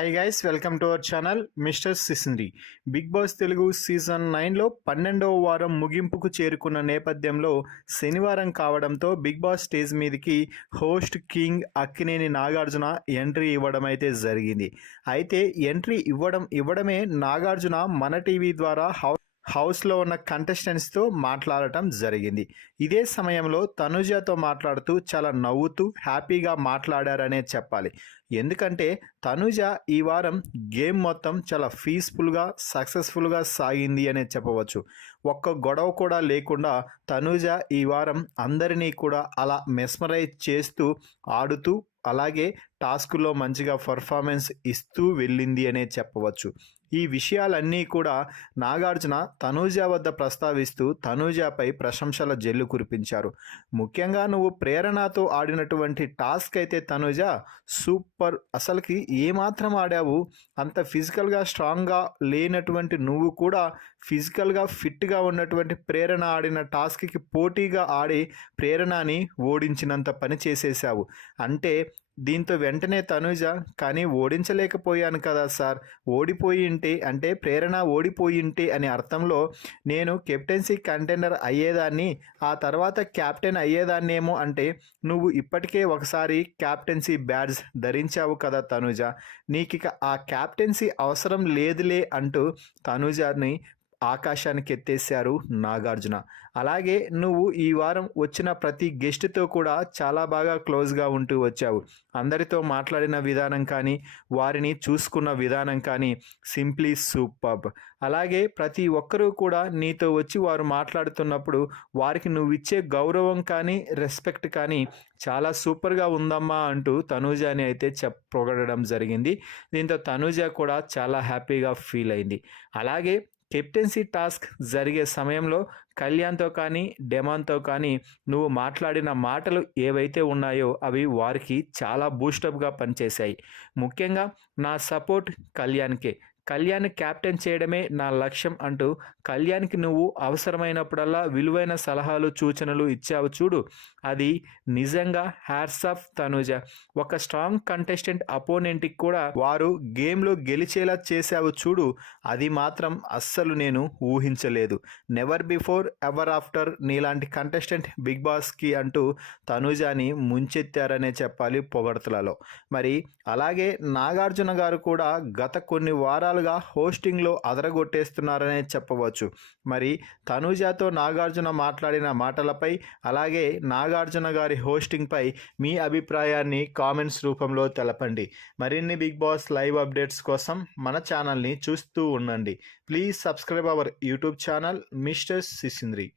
Hi guys, welcome to our channel mister Sisindri. Bigg Boss Telugu season 9లో 12వ వారం ముగింపుకు చేరుకున్న నేపథ్యంలో శనివారం కావడంతో బిగ్ బాస్ స్టేజ్ మీదకి host king Akkineni Nagarjuna entry ఇవ్వడం అయితే జరిగింది. అయితే ఎంట్రీ ఇవ్వడమే నాగార్జున మన టీవీ ద్వారా హౌస్లో ఉన్న కంటెస్టెంట్స్తో మాట్లాడటం జరిగింది. ఇదే సమయంలో తనుజతో మాట్లాడుతూ చాలా నవ్వుతూ హ్యాపీగా మాట్లాడారనే చెప్పాలి. ఎందుకంటే తనుజ ఈ వారం గేమ్ మొత్తం చాలా పీస్ఫుల్గా సక్సెస్ఫుల్గా సాగింది అనే చెప్పవచ్చు. ఒక్క గొడవ కూడా లేకుండా తనుజ ఈ వారం అందరినీ కూడా అలా మెస్మరైజ్ చేస్తూ ఆడుతూ అలాగే టాస్కుల్లో మంచిగా పర్ఫార్మెన్స్ ఇస్తూ వెళ్ళింది అనే చెప్పవచ్చు. ఈ విషయాలన్నీ కూడా నాగార్జున తనూజ వద్ద ప్రస్తావిస్తూ తనూజపై ప్రశంసల జల్లు కురిపించారు. ముఖ్యంగా నువ్వు ప్రేరణతో ఆడినటువంటి టాస్క్ అయితే తనూజ సూపర్, అసలుకి ఏమాత్రం ఆడావు. అంత ఫిజికల్గా స్ట్రాంగ్గా లేనటువంటి నువ్వు కూడా ఫిజికల్గా ఫిట్గా ఉన్నటువంటి ప్రేరణ ఆడిన టాస్క్కి పోటీగా ఆడి ప్రేరణని ఓడించినంత పని చేసేసావు. అంటే దీంతో వెంటనే తనూజ, కానీ ఓడించలేకపోయాను కదా సార్, ఓడిపోయి ఉంటే అంటే ప్రేరణ ఓడిపోయి ఉంటే అనే అర్థంలో నేను కెప్టెన్సీ కంటెండర్ అయ్యేదాన్ని, ఆ తర్వాత క్యాప్టెన్ అయ్యేదాన్నేమో, అంటే నువ్వు ఇప్పటికే ఒకసారి క్యాప్టెన్సీ బ్యాడ్జ్ ధరించావు కదా తనూజ, నీకిక ఆ క్యాప్టెన్సీ అవసరం లేదులే అంటూ తనూజని ఆకాశానికి ఎత్తేశారు నాగార్జున. అలాగే నువ్వు ఈ వారం వచ్చిన ప్రతి గెస్ట్తో కూడా చాలా బాగా క్లోజ్గా ఉంటూ వచ్చావు. అందరితో మాట్లాడిన విధానం కానీ వారిని చూసుకున్న విధానం కానీ సింప్లీ సూపర్బ్. అలాగే ప్రతి ఒక్కరూ కూడా నీతో వచ్చి వారు మాట్లాడుతున్నప్పుడు వారికి నువ్వు ఇచ్చే గౌరవం కానీ రెస్పెక్ట్ కానీ చాలా సూపర్గా ఉందమ్మా అంటూ తనూజని అయితే పొగడడం జరిగింది. దీంతో తనూజ కూడా చాలా హ్యాపీగా ఫీల్ అయింది. అలాగే కెప్టెన్సీ టాస్క్ జరిగే సమయంలో కళ్యాణ్తో కానీ డెమాన్తో కానీ నువ్వు మాట్లాడిన మాటలు ఏవైతే ఉన్నాయో అవి వారికి చాలా బూస్టప్గా పనిచేశాయి. ముఖ్యంగా నా సపోర్ట్ కళ్యాణ్కే, కళ్యాణ్ క్యాప్టెన్ చేయడమే నా లక్ష్యం అంటూ కళ్యాణ్కి నువ్వు అవసరమైనప్పుడల్లా విలువైన సలహాలు సూచనలు ఇచ్చావు చూడు, అది నిజంగా హ్యాట్స్ ఆఫ్ తనూజ. ఒక స్ట్రాంగ్ కంటెస్టెంట్ అపోనెంట్కి కూడా వారు గేమ్లో గెలిచేలా చేశావు చూడు, అది మాత్రం అస్సలు నేను ఊహించలేదు. నెవర్ బిఫోర్ ఎవర్ ఆఫ్టర్ నీలాంటి కంటెస్టెంట్ బిగ్ బాస్కి అంటూ తనూజని ముంచెత్తారనే చెప్పాలి పొగడ్తలలో. మరి అలాగే నాగార్జున గారు కూడా గత కొన్ని వారాలుగా హోస్టింగ్లో అదరగొట్టేస్తున్నారనే చెప్పవచ్చు. మరి తనూజతో నాగార్జున మాట్లాడిన మాటలపై అలాగే నాగార్జున గారి హోస్టింగ్పై మీ అభిప్రాయాన్ని కామెంట్స్ రూపంలో తెలపండి. మరిన్ని బిగ్ బాస్ లైవ్ అప్డేట్స్ కోసం మన ఛానల్ని చూస్తూ ఉండండి. Please subscribe our YouTube channel mister సిసింద్రి.